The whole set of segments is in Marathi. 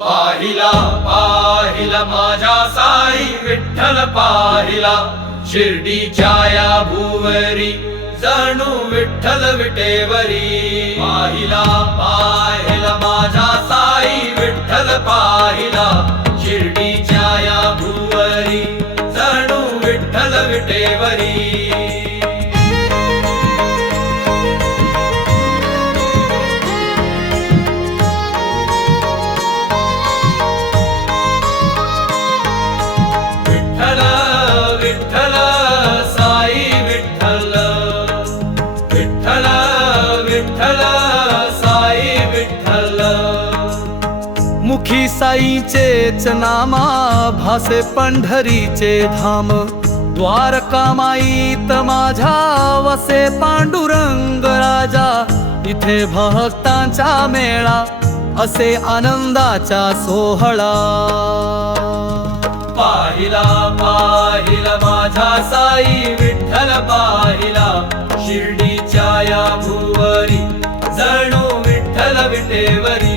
पाहिला पाहिला माझ्या साई विठ्ठल पाहिला शिर्डीच्या या भुवरी जणू विठ्ठल विटेवरी. पाहिला पाहिला माझ्या साई विठ्ठल पाहिला शिर्डीच्या या भुवरी जणू विठ्ठल विटेवरी. मुखी साईचेच नामा भासे पंढरीचे धाम. द्वारकामाईत माझ्या वसे पांडुरंग राजा. इथे भक्तांचा मेळा असे आनंदाचा सोहळा. पाहिला पाहिला माझा साई विठ्ठल पाहिला शिर्डीच्या या भुवरी. जणू विठ्ठल विटेवरी.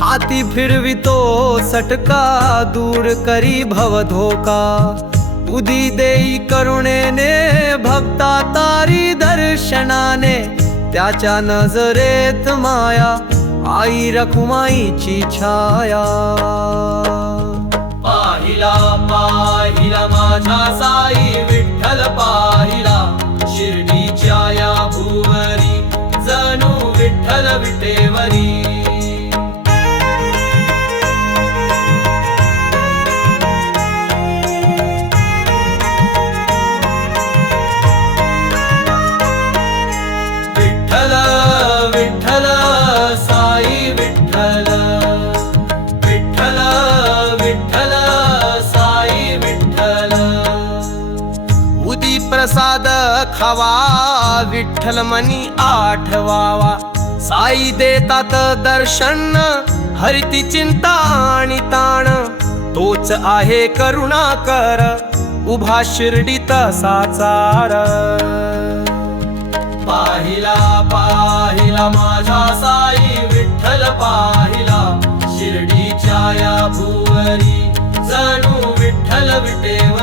हाती फिरवितो सटका दूर करी भव धोका. उदी देई करुणेने भक्ता तारी दर्शनाने. त्याच्या नजरेत माया आई रखुमाईची छाया. हवा विठ्ठल मनी आठवावा. साई देतात दर्शन हरिती चिंता आणि ताण. तोच आहे करुणाकर उभा शिर्डीत साचार. पाहिला पाहिला माझा साई विठ्ठल पाहिला शिर्डीच्या या भुवरी जणू विठ्ठल विटेवरी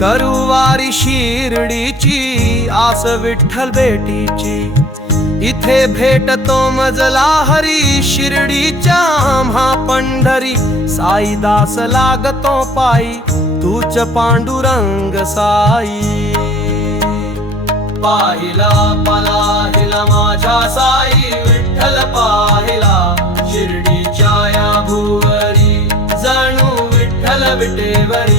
करुवारी शिर्डीची आस विठ्ठल बेटीची. इथे भेटतो मजला हरी शिर्डीच्या आम्हा पंढरी. साईदास लागतो पायी तूच पांडुरंग साई. पाहिला पलाहिला माझ्या साई विठ्ठल पाहिला शिर्डीच्या या भुवरी. जणू विठ्ठल विटेवरी.